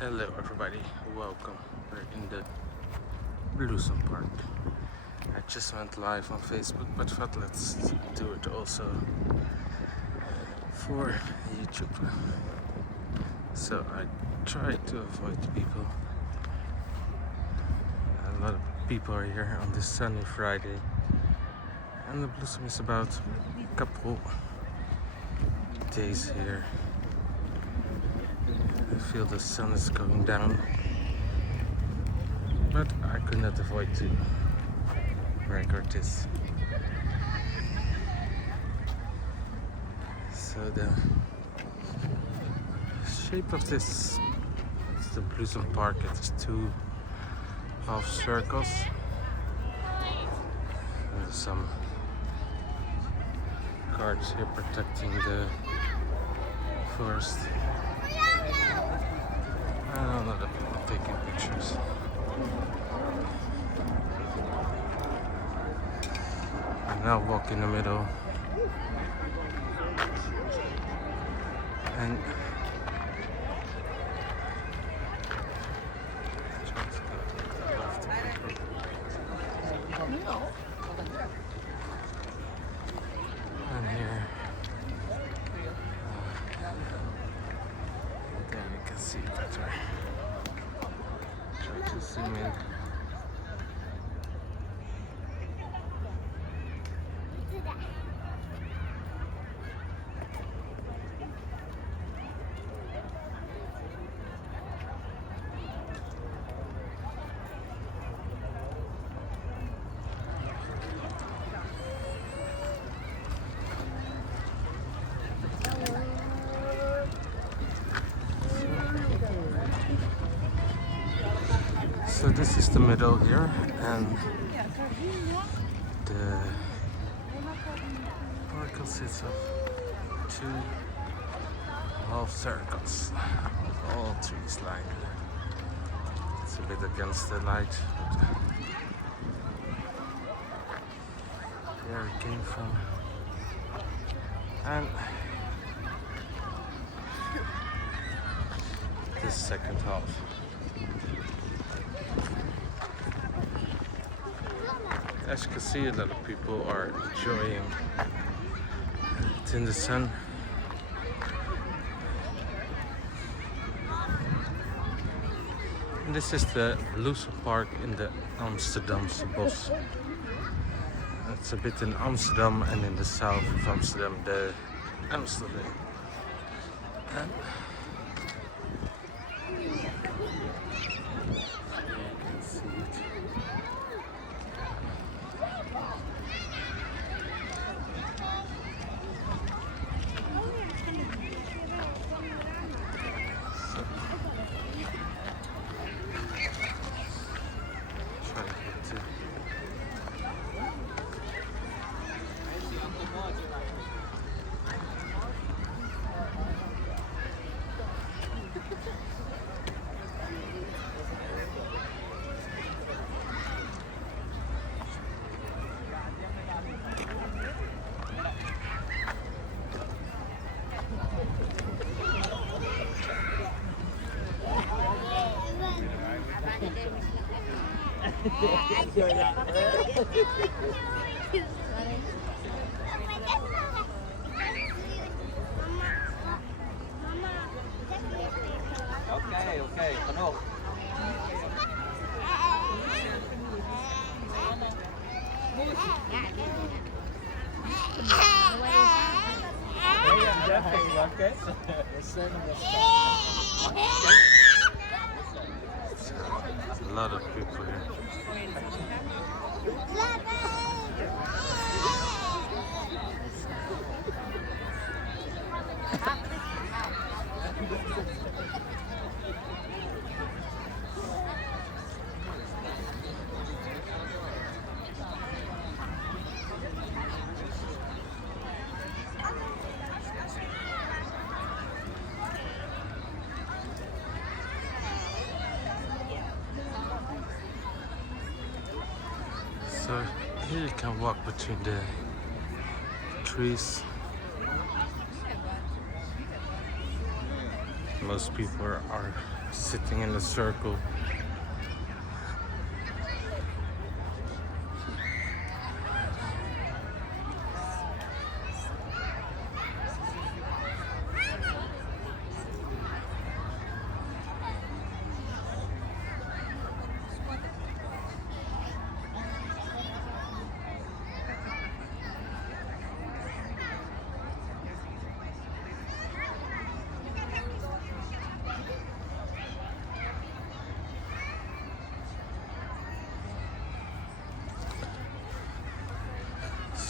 Hello everybody, welcome. We're in the Blussum Park. I just went live on Facebook, but thought let's do it also for YouTube. So I try to avoid people. A lot of people are here on this sunny Friday. And the Blussum is about a couple days here. I feel the sun is going down, but I could not avoid to record this. So the shape of this is the Blussum Park. It's two half circles. There's some guards here protecting the forest. And a lot of people taking pictures. I now walk in the middle and try to go to the left. And here, there you can see better. Try to zoom in. So this is the middle here, and the park consists of two half circles with all trees lined. It's a bit against the light, but there it came from. And this second half. As you can see, a lot of people are enjoying it in the sun. And this is the Blussum Park in the Amsterdamsebos. It's a bit in Amsterdam and in the south of Amsterdam, the Amsterdam. And Oké, genoeg. Okay. a lot of people here. So here you can walk between the trees. most people are sitting in a circle.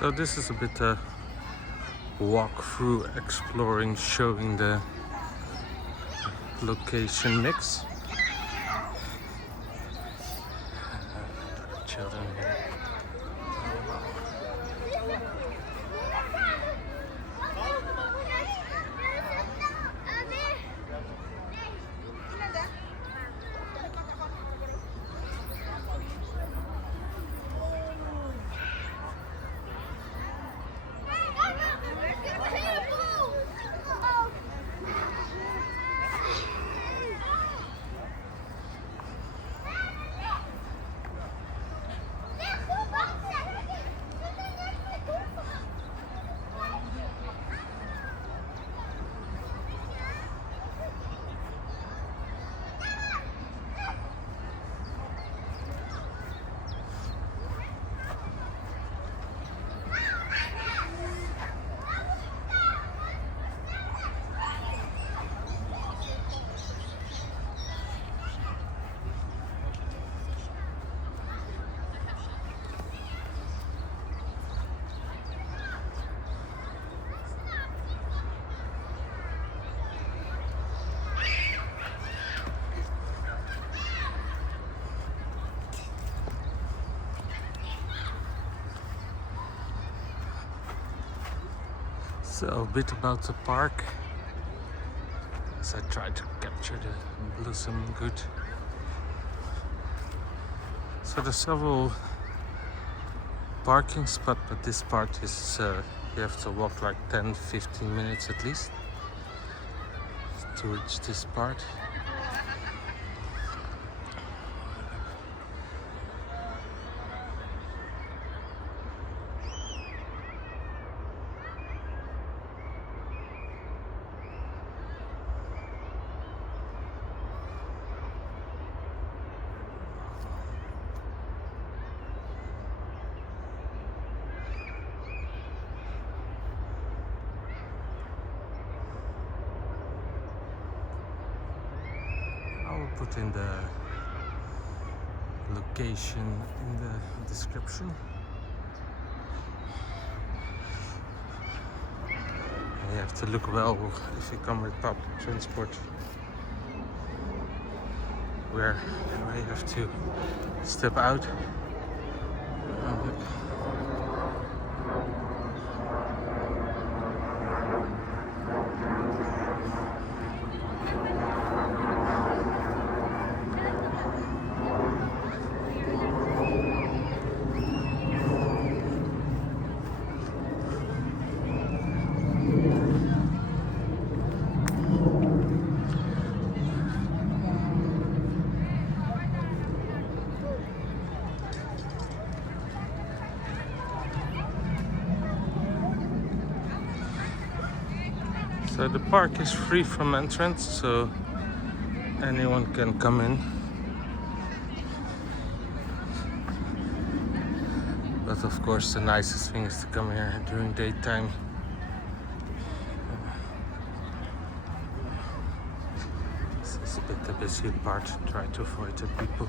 So this is a bit a walk through, exploring, showing the location mix. Children here. So a bit about the park, as I try to capture the Blussum good. So there's several parking spots, but this part is you have to walk like 10-15 minutes at least to reach this part. I will put in the location in the description. You have to look well if you come with public transport, where you have to step out. So the park is free from entrance, so anyone can come in. But of course the nicest thing is to come here during daytime. This is a bit the busy part, try to avoid the people.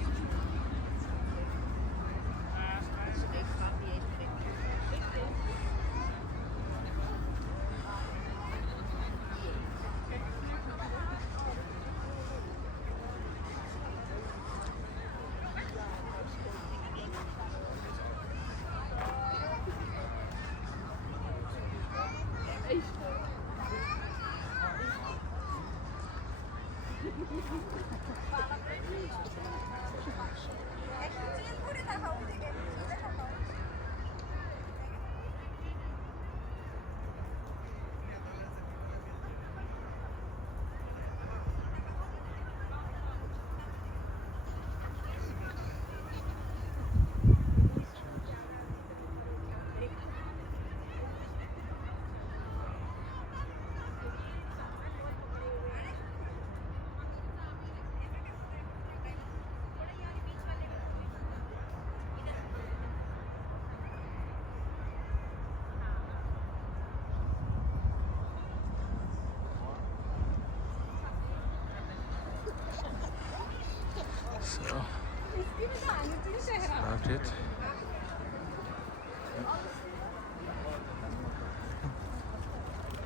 That's about it.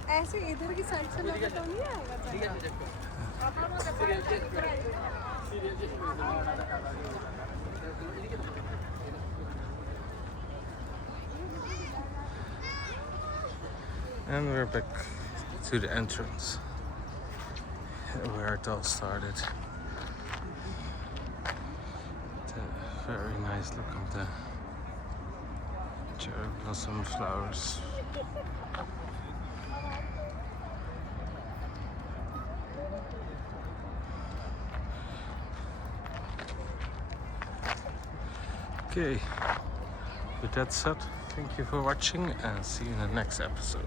ऐसे इधर की side से लगा तो नहीं आएगा And we're back to the entrance where it all started. The very nice look of the cherry blossom flowers. Okay, with that said, thank you for watching and see you in the next episode.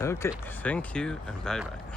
Okay, thank you and bye bye.